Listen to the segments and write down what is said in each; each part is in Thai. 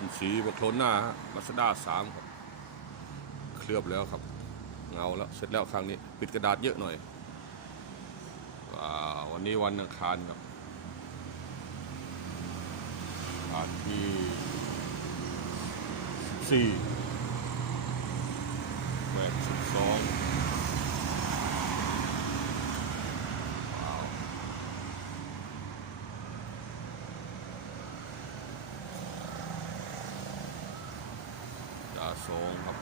พ่นสีบนโคลนหน้าฮะมาสด้าสามครับ เคลือบแล้วครับ เงาแล้ว เสร็จแล้วครั้งนี้ ปิดกระดาษเยอะหน่อยว้าววันนี้วันอังคารครับอาที่สี่แปดสิบสองว้าว ดาโซงครับ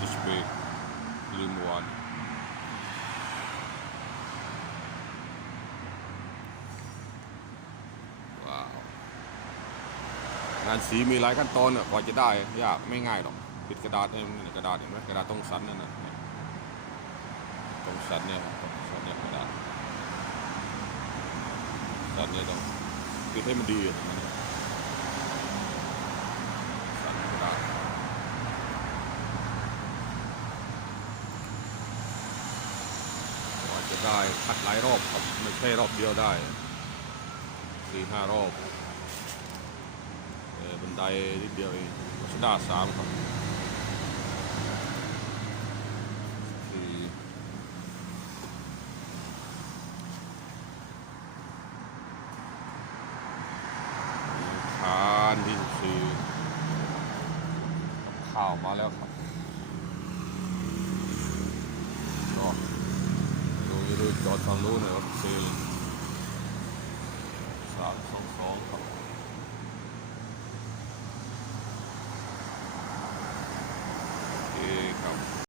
ดิสเบรกลืมวันว้าว งานสีมีหลายขั้นตอนอะกว่าจะได้ยากไม่ง่ายหรอกปิดกระดาษให้มันกระดาษเห็นไหมกระดาษต้องสันนั่นนะเนี่ย ต้องสันเนี่ยต้องสันเนี่ยกระดาษสันเนี่ยต้องปิดให้มันดีอะสันกระดาษกว่าจะได้คัดหลายรอบครับไม่ใช่รอบเดียวได้สี่ห้ารอบเออบันไดนิดเดียวเองมาสด้าสามครับ ซื้อข่าวมาแล้วครับก็ดูดูจอดฝั่งนู้นนะยรับซื้อสามสองสองครับโอเคครับ